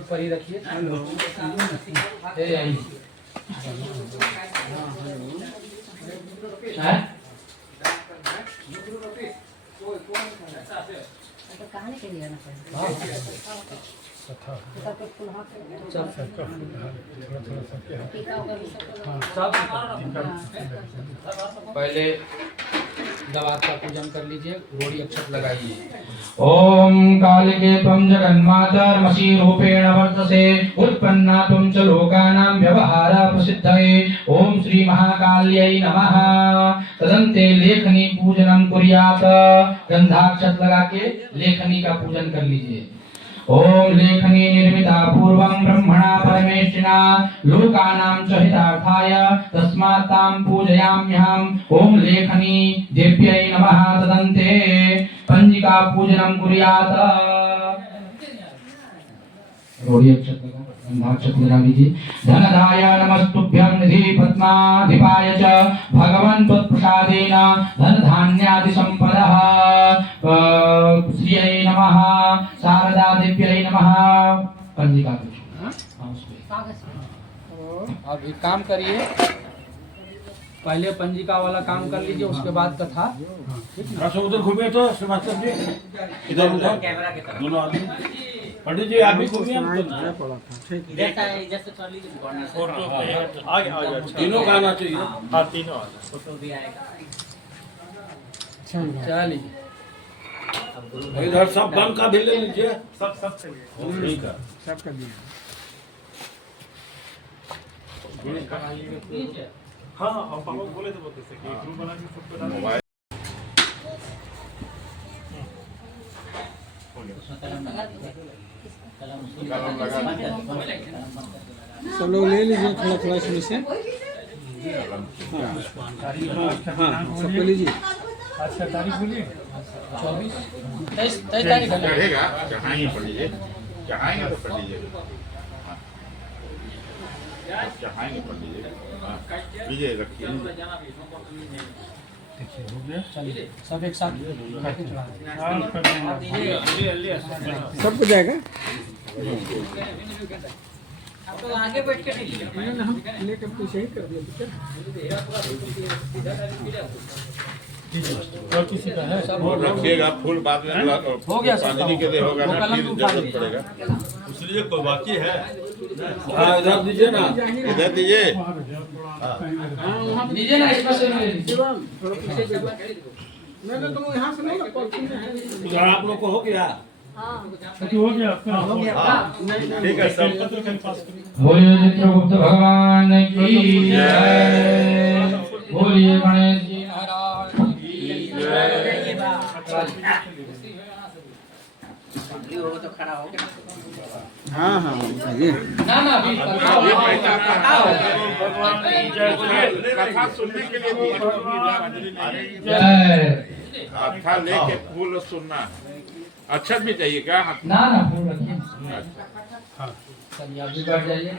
ऊपर ही रखिए। कहानी के लिए पहले दवा का पूजन कर लीजिए, रोड़ी अक्षत लगाइए। ओम कालिके त्वं जगन्मातर्मसि रूपेण वर्तसे उत्पन्ना त्वं च लोकानां व्यवहार प्रसिद्धये। ओम श्री महाकाल्यै नमः। तदन्ते लेखनी पूजनम कुर्यात्। गंधाक्षत लगा के लेखनी का पूजन कर लीजिए। ओम लेखनी निर्मिता पूर्वं ब्रह्मणा परमेष्ठिना लोकानां च हितार्थाय तस्मात् तां पूजयाम्यहम्। ओम लेखनी देव्यै नमः। तदन्ते पंजिका पूजनं कुर्यात्। रोड़ी अक्षत लगा लीजिए। धनदाय नमस्तुभ्यं निधि पद्माधिपाय च भगवन् त्वत्प्रसादेन धन धान्यादि संपदः। श्रियै नमः। शारदा देव्यै नमः। पंजिका अब एक काम करिए, पहले पंजिका वाला काम कर लीजिए, उसके बाद कथा। उधर घूमिए तो श्रीवास्तव जी, इधर उधर दोनों आदमी। पंडित जी आप भी घूमिए। तीनों का आना चाहिए। हाँ तीनों फोटो भी आएगा। चलिए इधर सब बम का भी ले लीजिए। सब ठीक है, सब कर दिया। हाँ हाँ पापा बोले थे बोलते कि ग्रुप बना के सबको डालो। सब लोग ले लीजिए थोड़ा थोड़ा इसमें से। हाँ सबको लीजिए। आज का तारीख बोलिए। 24 23 तारीख चढ़ेगा, चढ़ाएंगे पंडित जी, चढ़ाएंगे तो पंडित जी, चढ़ाएंगे पंडित जी। लीजिए रखिए। चलिए सब एक साथ सबको जाएगा। तो आगे बैठ के हम लेकर पीछे ही कर दिया। और किसी का है सब और रखिएगा फूल बाद में हो गया सब। पानी के लिए होगा ना, फिर जरूरत पड़ेगा। इसलिए कोई बाकी है। हाँ इधर दीजिए ना, इधर दीजिए। लीजिए ना, इसमें से ले लीजिए। नहीं तुम यहाँ से नहीं ना उधर आप लोग को हो गया। हो गया ठीक है सब। बोलिए चित्रगुप्त भगवान की जय। बोलिए गणेश जी महाराज की जय। तो खड़ा हो गया। हाँ हाँ ये ना ना अभी कथा सुनने के लिए जय। अच्छा लेके फूल सुनना। अच्छा भी चाहिए क्या? ना ना फूल रखिए। चलिए अभी बैठ जाइए।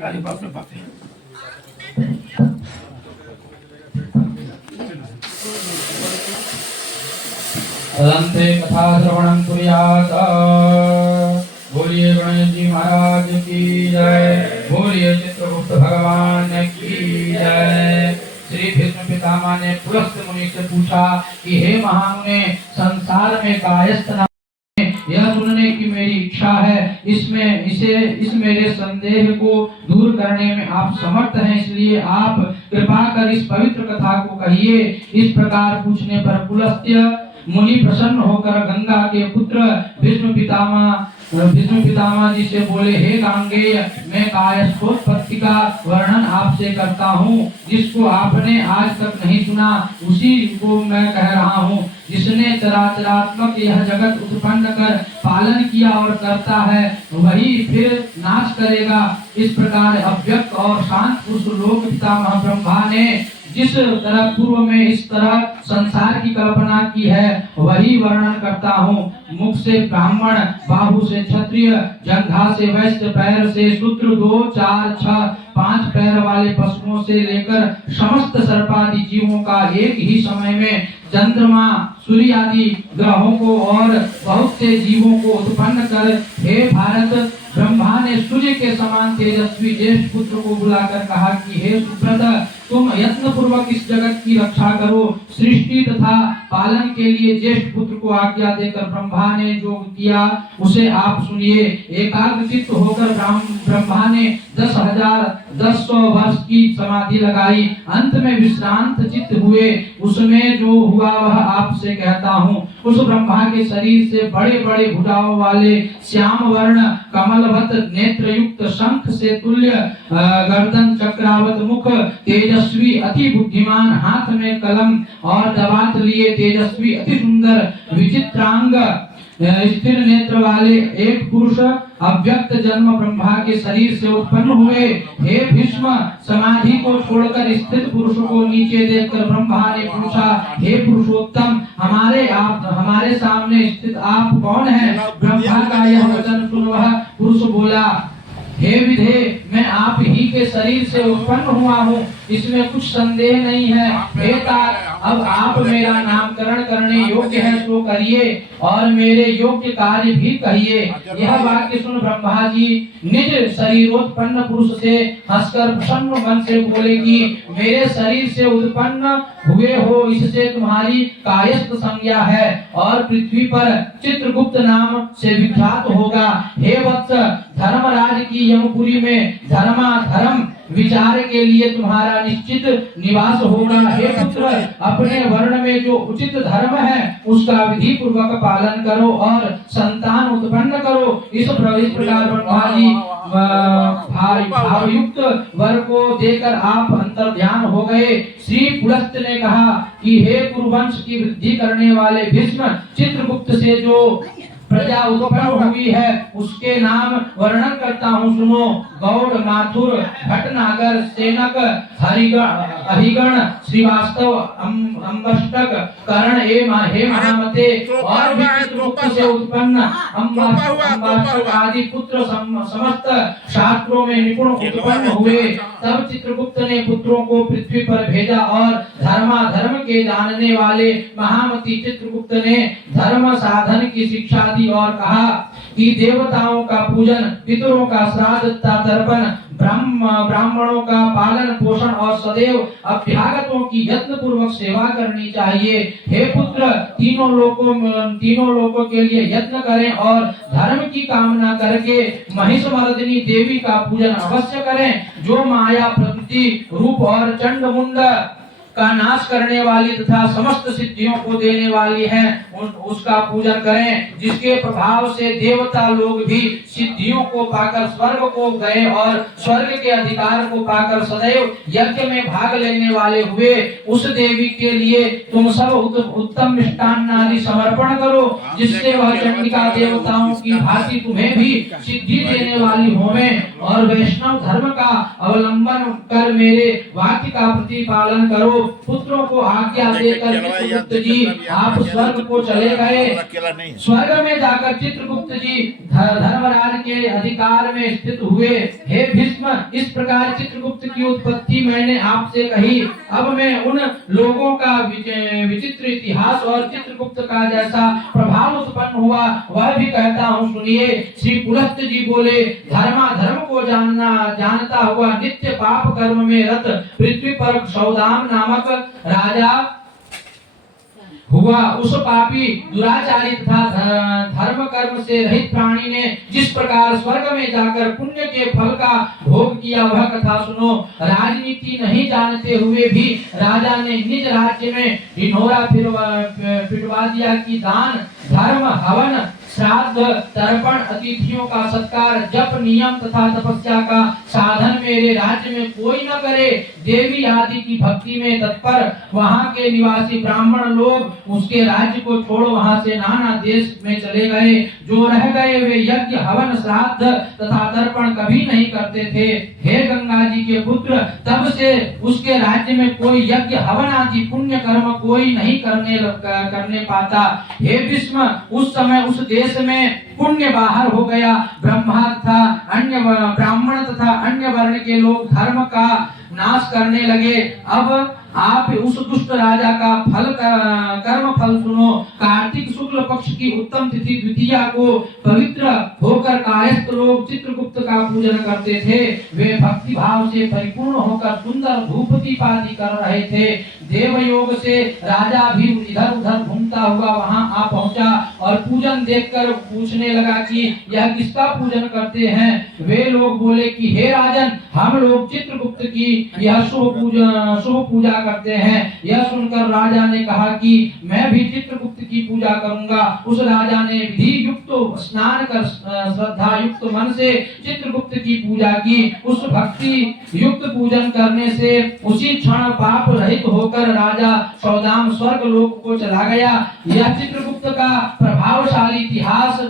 तदन्ते कथा श्रवणं कुर्यात्। बोलिए गणेश जी महाराज की जय। बोलिए चित्रगुप्त भगवान की जय। श्री भीष्म पितामह ने पुलस्त मुनि से पूछा कि हे महामुने, संसार में कायस्थ नाम यह सुनने की मेरी इच्छा है, इस मेरे संदेह को दूर करने में आप समर्थ हैं, इसलिए आप कृपा कर इस पवित्र कथा को कहिए। इस प्रकार पूछने पर पुलस्त्य मुनि प्रसन्न होकर गंगा के पुत्र भीष्म पितामह जी से बोले, हे गांगेय, मैं कायस्थोत्पत्ति का वर्णन आपसे करता हूँ, जिसको आपने आज तक नहीं सुना उसी को मैं कह रहा हूँ। जिसने चराचरात्मक यह जगत उत्पन्न कर पालन किया और करता है, वही फिर नाश करेगा। इस प्रकार अव्यक्त और शांत पुरुष लोक पितामह ब्रह्मा ने जिस तरह पूर्व में इस तरह संसार की कल्पना की है, वही वर्णन करता हूँ। मुख से ब्राह्मण, बाहु से क्षत्रिय, जंघा से वैश्य, पैर से शूद्र, 2, 4, 6, 5 पैर वाले पशुओं से लेकर समस्त सर्पादि जीवों का एक ही समय में चंद्रमा, सूर्य आदि ग्रहों को और बहुत से जीवों को उत्पन्न कर, हे भारत, ब्रह्मा ने सूर्य के समान तेजस्वी ज्येष्ठ पुत्र को बुलाकर कहा कि हे सुब्रत, तुम यत्न पूर्वक इस जगत की रक्षा करो। सृष्टि तथा पालन के लिए ज्येष्ठ पुत्र को आज्ञा देकर ब्रह्मा ने जो किया उसे आप सुनिए। एकाग्रचित्त होकर ब्रह्मा ने 10,100 वर्ष की समाधि लगाई। अंत में विश्रांत चित्त हुए। उसमें जो हुआ वह आपसे कहता हूँ। उस ब्रह्मा के शरीर से बड़े बड़े भुजाओं वाले श्याम वर्ण कमलवत नेत्र युक्त शंख से तुल्य गर्दन चक्रावत मुख तेजस्वी अति बुद्धिमान हाथ में कलम और दवात लिए तेजस्वी अति सुंदर विचित्रांग स्थिर नेत्र वाले एक पुरुष अव्यक्त जन्म ब्रह्मा के शरीर से उत्पन्न हुए। हे भीष्म, समाधि को छोड़कर स्थित पुरुष को नीचे देखकर ब्रह्मा ने पूछा, हे पुरुषोत्तम, हमारे सामने स्थित आप कौन हैं? ब्रह्मा का यह वचन सुन वह पुरुष बोला, हे विधे, मैं आप ही के शरीर से उत्पन्न हुआ हूँ, इसमें कुछ संदेह नहीं है। हे तात, अब आप मेरा नामकरण करने योग्य है तो करिए और मेरे योग्य कार्य भी कहिए। यह वाक्य सुन ब्रह्मा जी निज शरीरोत्पन्न पुरुष से हंसकर प्रसन्न मन से बोले कि मेरे शरीर से उत्पन्न हुए हो, इससे तुम्हारी कायस्थ संज्ञा है और पृथ्वी पर चित्रगुप्त नाम से विख्यात होगा। हे वत्स, धर्मराज की यमपुरी में धर्म विचार के लिए तुम्हारा निश्चित निवास होगा। हे पुत्र, अपने वर्ण में जो उचित धर्म है उसका विधि पूर्वक पालन करो और संतान उत्पन्न करो। इस प्रकार ब्रह्मा जी भावयुक्त वर को देकर आप अंतर ध्यान हो गए। श्री पुलस्त ने कहा कि हे कुरुवंश की वृद्धि करने वाले भीष्म, चित्रगुप्त से जो प्रजा उत्पन्न हुई है उसके नाम वर्णन करता हूँ, सुनो। गौड़, माथुर, भटनागर, सेनक, हरिगण, श्रीवास्तव, अंबष्टक, कर्ण, हे महामते और भी चित्रगुप्त से उत्पन्न अंबष्टक आदि पुत्र समस्त शास्त्रों में निपुण उत्पन्न हुए। तब चित्रगुप्त ने पुत्रों को पृथ्वी पर भेजा और धर्म के जानने वाले महामती चित्रगुप्त ने धर्म साधन की शिक्षा दी और कहा कि देवताओं का पूजन, पितरों का श्राद्ध तर्पण, ब्राह्मणों का पालन पोषण और सदैव अभ्यागतों की यत्न पूर्वक सेवा करनी चाहिए। हे पुत्र, तीनों लोकों के लिए यत्न करें और धर्म की कामना करके महिषमर्दिनी देवी का पूजन अवश्य करें, जो माया, प्रकृति, रूप और चंड मुंड का नाश करने वाली तथा समस्त सिद्धियों को देने वाली है, उसका पूजन करें, जिसके प्रभाव से देवता लोग भी सिद्धियों को पाकर स्वर्ग को गए और स्वर्ग के अधिकार को पाकर सदैव यज्ञ में भाग लेने वाले हुए। उस देवी के लिए तुम सब उत्तम मिष्टान्न आदि समर्पण करो, जिससे वह चंडिका देवताओं की भांति तुम्हें भी सिद्धि देने वाली होवे और वैष्णव धर्म का अवलंबन कर मेरे वाक्य का प्रतिपालन करो। पुत्रों को आज्ञा देकर चित्रगुप्त जी आप स्वर्ग को चले गए। स्वर्ग में जाकर चित्रगुप्त जी धर्मराज के अधिकार में स्थित हुए। हे भीष्म, इस प्रकार चित्रगुप्त की उत्पत्ति मैंने आपसे कही। अब मैं उन लोगों का विचित्र इतिहास और चित्रगुप्त का जैसा प्रभाव उत्पन्न हुआ वह भी कहता हूँ, सुनिए। श्री पुलस्त जी बोले, धर्म को जानता हुआ नित्य पाप कर्म में रत पृथ्वी पर सौदाम नामक राजा हुआ। उस पापी, दुराचारी तथा धर्म कर्म से रहित प्राणी ने जिस प्रकार स्वर्ग में जाकर पुण्य के फल का भोग किया वह कथा सुनो। राजनीति नहीं जानते हुए भी राजा ने निज राज्य में ढिढोरा पिटवा दिया कि दान, धर्म, हवन, श्राद्ध, तर्पण, अतिथियों का सत्कार, जप, नियम तथा तपस्या का साधन मेरे राज्य में कोई न करे। देवी आदि की भक्ति में तत्पर वहाँ के निवासी ब्राह्मण लोग उसके राज्य को छोड़ वहाँ से नाना देश में चले गए। जो रह गए वे यज्ञ, हवन, श्राद्ध तथा तर्पण कभी नहीं करते थे। हे गंगा जी के पुत्र, तब से उसके राज्य में कोई यज्ञ, हवन आदि पुण्य कर्म कोई नहीं करने पाता। हे भीष्म, उस समय उस देश में पुण्य बाहर हो गया। ब्रह्मा तथा अन्य ब्राह्मण तथा अन्य वर्ण के लोग धर्म का नाश करने लगे। अब आप उस दुष्ट राजा का कर्म फल सुनो। कार्तिक शुक्ल पक्ष की उत्तम तिथि द्वितीया को पवित्र होकर कायस्थ लोग चित्रगुप्त का पूजन करते थे। वे भक्ति भाव से परिपूर्ण होकर सुंदर धूप दीप आदि कर रहे थे। देवयोग से राजा भी इधर उधर घूमता हुआ वहां आ पहुंचा और पूजन देखकर पूछने लगा कि यह किसका पूजन करते हैं। वे लोग बोले कि हे राजन, हम लोग चित्रगुप्त की यह शुभ पूजा करते हैं। यह सुनकर राजा ने कहा कि मैं भी चित्रगुप्त की पूजा करूंगा। उस राजा ने विधि युक्त स्नान कर श्रद्धा युक्त मन से चित्रगुप्त की पूजा की। उस भक्ति युक्त पूजन करने से उसी क्षण पाप रहित होकर राजा सौदाम स्वर्ग लोक को चला गया। यह चित्रगुप्त का प्रभावशाली इतिहास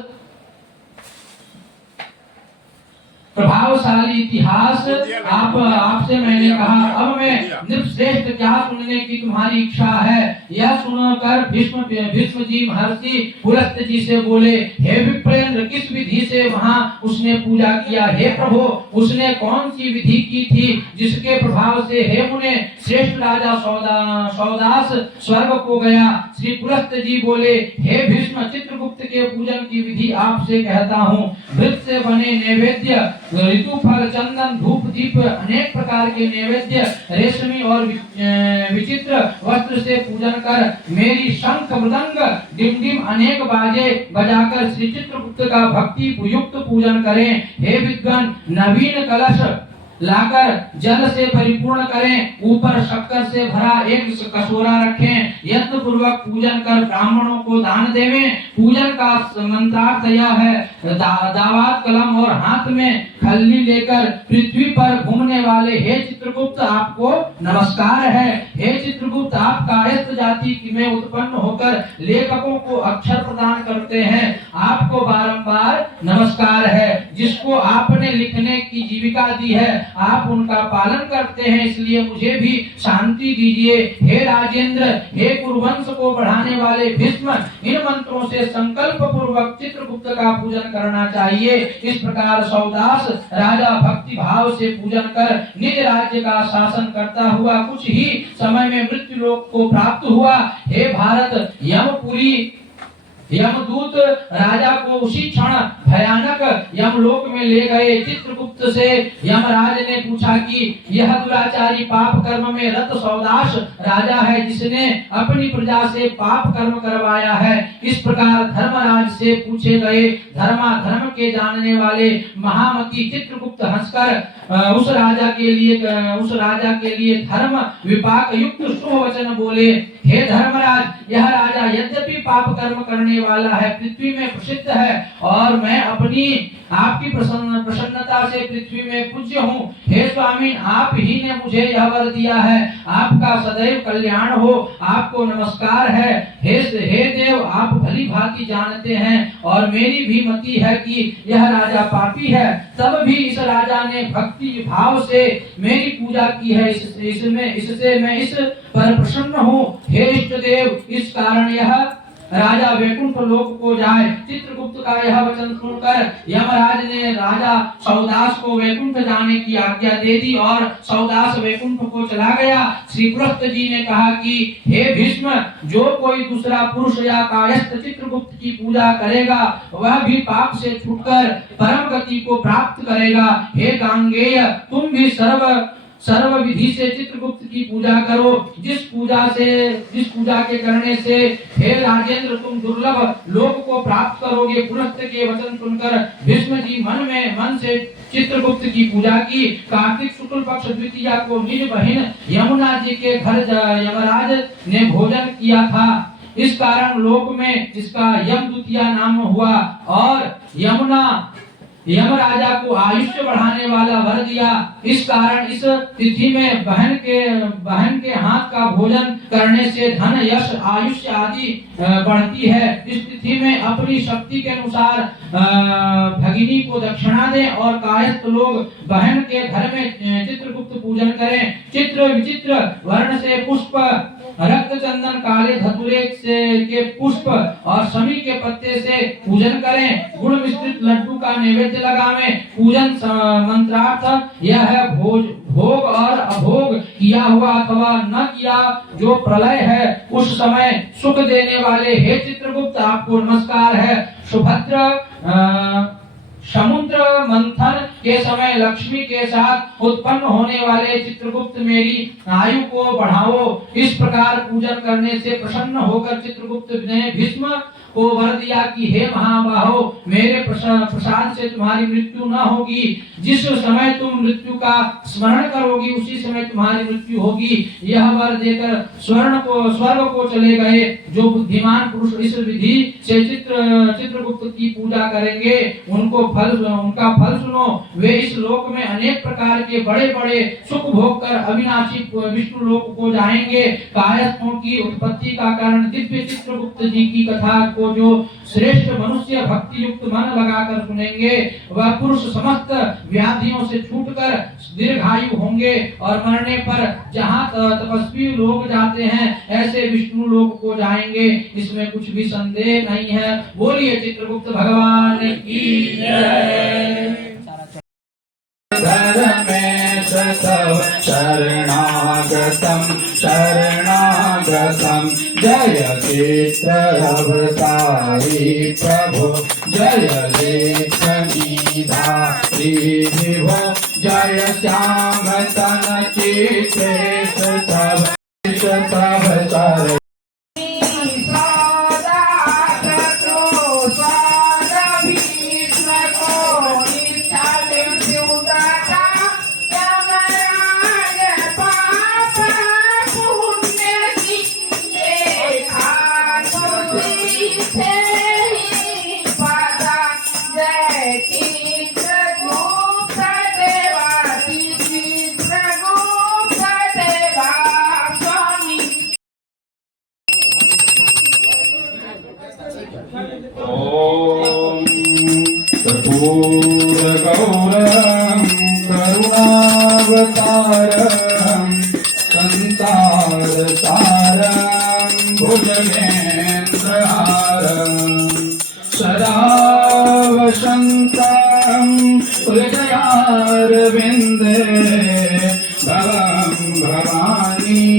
आपसे मैंने कहा। अब मैं नृपश्रेष्ठ क्या सुनने की तुम्हारी इच्छा है। यह सुनकर भीष्म जी महर्षि पुलस्त्य जी से बोले, हे विप्रेंद्र, किस विधि से वहां उसने पूजा किया। हे प्रभु, उसने कौन सी विधि की थी जिसके प्रभाव से हे मुने श्रेष्ठ राजा सौदास स्वर्ग को गया। श्री पुलस्त्य जी बोले, हे भीष्म, चित्रगुप्त के पूजन की विधि आपसे कहता हूँ। वृक्ष से बने नैवेद्य, ऋतु फल, चंदन, धूप, दीप, अनेक प्रकार के नैवेद्य, रेशमी और विचित्र वस्त्र से पूजन कर मेरी शंख मृदंग डिमडिम अनेक बाजे बजाकर श्री चित्रगुप्त का भक्ति युक्त पूजन करें। हे विद्वान, नवीन कलश लाकर जल से परिपूर्ण करें। ऊपर शक्कर से भरा एक कटोरा रखें। यत्न पूर्वक पूजन कर ब्राह्मणों को दान देवें। पूजन का मंत्रार्थ यह है, दावात कलम और हाथ में खल्ली लेकर पृथ्वी पर घूमने वाले हे चित्रगुप्त, आपको नमस्कार है। हे चित्रगुप्त, आप कायस्थ जाति में उत्पन्न होकर लेखकों को अक्षर प्रदान करते हैं। आपको बारंबार नमस्कार है। जिसको आपने लिखने की जीविका दी है, आप उनका पालन करते हैं, इसलिए मुझे भी शांति दीजिए। हे राजेंद्र, हे कुरुवंश को बढ़ाने वाले भीष्म, इन मंत्रों से संकल्प पूर्वक चित्रगुप्त का पूजन करना चाहिए। इस प्रकार सौदास राजा भक्ति भाव से पूजन कर निज राज्य का शासन करता हुआ कुछ ही समय में मृत्यु लोक को प्राप्त हुआ। हे भारत, यमदूत राजा को उसी क्षण भयानक यमलोक में ले गए। चित्रगुप्त से यमराज ने पूछा कि यह दुराचारी पाप कर्म में रत सौदास राजा है, जिसने अपनी प्रजा से पाप कर्म करवाया है। इस प्रकार धर्मराज से पूछे गए धर्म के जानने वाले महामती चित्रगुप्त हंसकर उस राजा के लिए धर्म विपाक युक्त शुभ वचन बोले। हे धर्मराज, यह राजा यद्यपि पाप कर्म करने वाला है, पृथ्वी में प्रसिद्ध है और मैं आपकी प्रसन्नता से पृथ्वी में पूज्य हूँ। हे स्वामी, आप ही ने मुझे यह वर दिया है। आपका सदैव कल्याण हो। आपको नमस्कार है। हे देव, आप भली भांति जानते हैं और मेरी भी मति है कि यह राजा पापी है। तब भी इस राजा ने भक्ति भाव से मेरी पूजा की है। इससे मैं इस पर प्रसन्न हूँ। हे इष्ट देव, इस कारण यह राजा वैकुंठ लोक को जाए। चित्रगुप्त का यह वचन सुनकर यमराज ने राजा सौदास को वैकुंठ जाने की आज्ञा दे दी और सौदास वैकुंठ को चला गया। श्री पुलस्त्य जी ने कहा कि हे भीष्म, जो कोई दूसरा पुरुष या कायस्थ चित्रगुप्त की पूजा करेगा, वह भी पाप से छूटकर परम गति को प्राप्त करेगा। हे गांगेय, तुम भी सर्व विधि से चित्रगुप्त की पूजा करो। जिस पूजा के करने से हे राजेंद्र तुम दुर्लभ लोक को प्राप्त करोगे। पुलस्त्य के वचन सुनकर भीष्म जी मन से चित्रगुप्त की पूजा की। कार्तिक शुक्ल पक्ष द्वितीया को निज बहन यमुना जी के घर यमराज ने भोजन किया था। इस कारण लोक में इसका यम द्वितीया नाम हुआ और यमराजा को आयुष्य बढ़ाने वाला वर दिया। इस कारण इस तिथि में बहन के हाथ का भोजन करने से धन, यश, आयुष्य आदि बढ़ती है। इस तिथि में अपनी शक्ति के अनुसार भगिनी को दक्षिणा दें और कायस्थ लोग बहन के घर में चित्रगुप्त पूजन करें। चित्र विचित्र वर्ण से पुष्प, रक्त चंदन, काले धतूरे के पुष्प और शमी के पत्ते से पूजन करें। गुड़ मिश्रित लड्डू का नैवेद्य लगावें। पूजन मंत्रार्थ यह है, भोग और अभोग किया किया हुआ अथवा न किया, जो प्रलय है उस समय सुख देने वाले हे चित्रगुप्त आपको नमस्कार है। सुभद्र समुद्र मंथन के समय लक्ष्मी के साथ उत्पन्न होने वाले चित्रगुप्त मेरी आयु को बढ़ाओ। इस प्रकार पूजन करने से प्रसन्न होकर चित्रगुप्त ने भीष्म को वर दिया कि हे महाबाहो, मेरे प्रसाद से तुम्हारी मृत्यु न होगी। जिस समय तुम मृत्यु का स्मरण करोगी उसी समय तुम्हारी मृत्यु होगी। यह वर देकर स्वर्ग को चले गए। जो बुद्धिमान पुरुष इस विधि से चित्रगुप्त की पूजा करेंगे उनका फल सुनो। वे इस लोक में अनेक प्रकार के बड़े बड़े सुख भोग कर अविनाशी विष्णु लोक को जाएंगे। कायस्थों की उत्पत्ति का कारण दिव्य चित्रगुप्त जी की कथा को जो श्रेष्ठ मनुष्य भक्ति युक्त मन लगाकर सुनेंगे वह पुरुष समस्त व्याधियों से छूटकर दीर्घायु होंगे और मरने पर जहाँ तपस्वी लोग जाते हैं ऐसे विष्णु लोक को जाएंगे। इसमें कुछ भी संदेह नहीं है। बोलिए चित्रगुप्त भगवान की जय। धर्मेश तव शरणागतम शरणागतम जय चित्रअवतारी प्रभो जय लेखनीधारी विभो जय श्याम तन चित्रेश तव शरण गौरम करुणावतारम संसार सारम भुजगेन्द्रहारम सदा वसन्तं हृदयारविन्दे भवं भवानी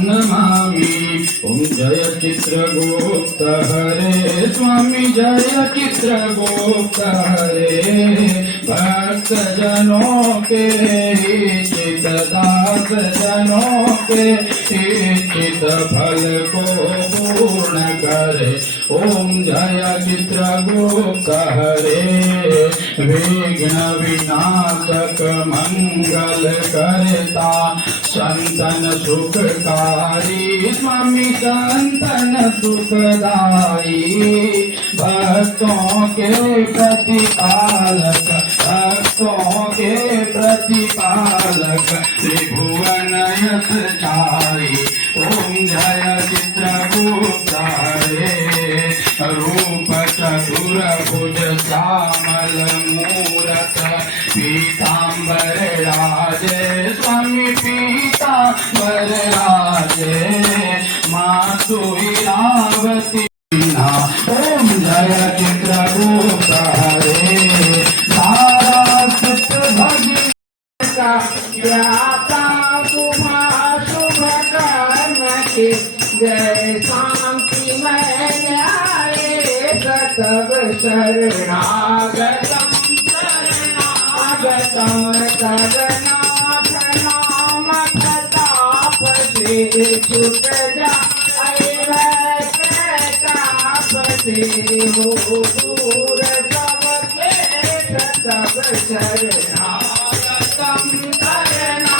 नमामि। ओम जय चित्रगुप्त हरे स्वामी जय चित्रगुप्त हरे भक्त जनों के चित दास जनों के चित फल को पूर्ण करे। ओम जय चित्रगुप्त हरे विघ्न विनाशक मंगल करता संतन सुखकारी स्वामी संतन सुखदाई भक्तों के प्रतिपालक भक्तों के प्रतिपालक त्रिभुवन यश छाई। ओम जय चित्रगुप्त हरे रूप चतुर्भुज श्यामल मूरत पीतांबर राजे स्वामी पीतांबर राजे मातु इरावती। ओम जय चित्रगुप्त हरे सारा सुत भगिता ज्ञाता शुभ कर्म के जय शांति में न्याय सतव शरणागतम शरणागतम शरणागत नाम प्रताप से छुट जाए प्रताप से हो दूर सबके सतव शरणागतम शरणा।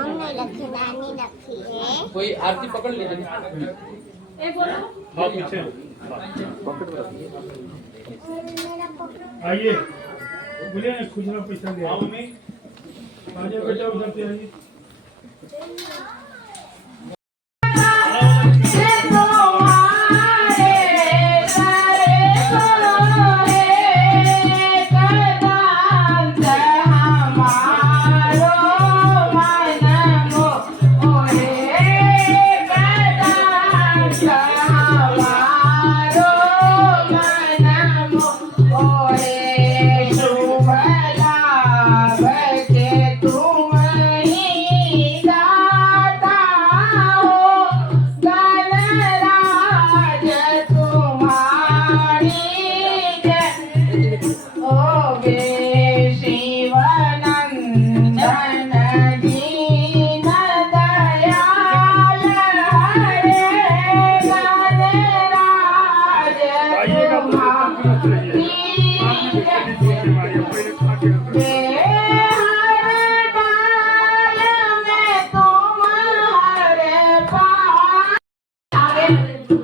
हमने रखदानी रखी है। कोई आरती पकड़ लीजिए। हाँ पीछे आइए बोलिए खुजरा पैसा दे आइए बेटा उधर से आइए। Oh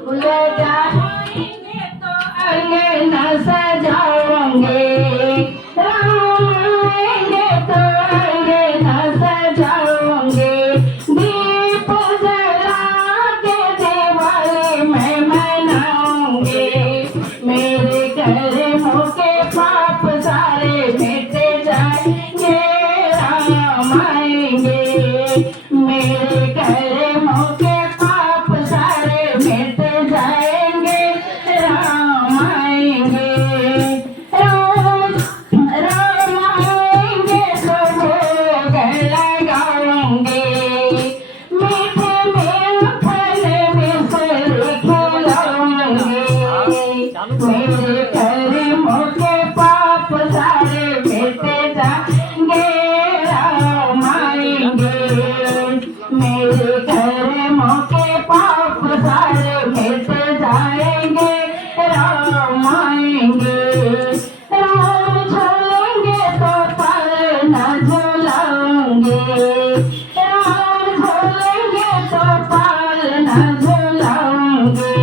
फूल जाएंगे तो अंगना सजाएंगे राम आएंगे तो अंगना सजाएंगे दीप जला के दिवाली में मनाऊंगे मेरे कर्मों के पाप सारे मिट जाएंगे राम आएंगे मेरे कर्मों के पाप सारे मिट जाएंगे राम आएंगे राम आएंगे तो भोग लगाएंगे मीठे फल मिश्री खिलाएंगे मेरे कर्मों के पाप सारे मिट जाएंगे राम आएंगे मेरे कर्मों के पाप सारे मिट जाएंगे राम आएंगे राम झूलेंगे तो पर न झूलाऊंगे राम झूलेंगे तो पर न झूलाऊंगे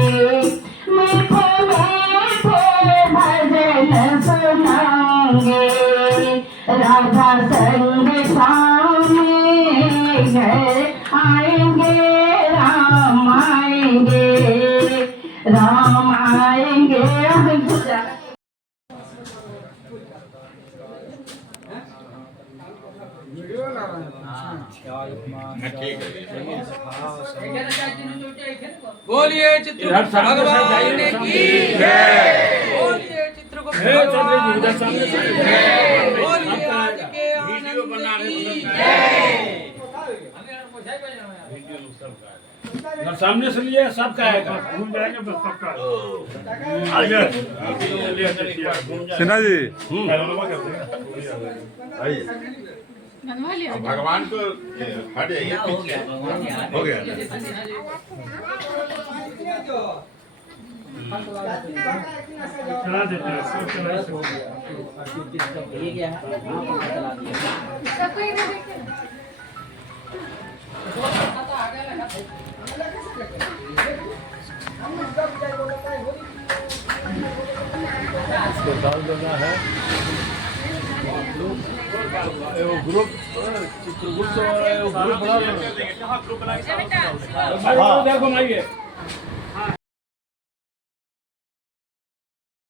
मीठे मीठे भजन सुनाऊंगे राधा संग स्वामी घर आएंगे राम आएंगे राम आएंगे ठीक है बोलिए चित्रगुप्त भगवान की जय। बोलिए चित्रगुप्त भगवान की जय। बोलिए आज के वीडियो बना रहे की हैं। जय। और सामने से लिए सबका आएगा घूम जाएंगे बस पक्का सिन्हा जी अब भगवान को हट जाइए पीछे। हो गया चला देते हैं सब चला सकते हैं। ये क्या है ग्रुप चित्रगुप्त ग्रुप बना लो। देखो घुमाइए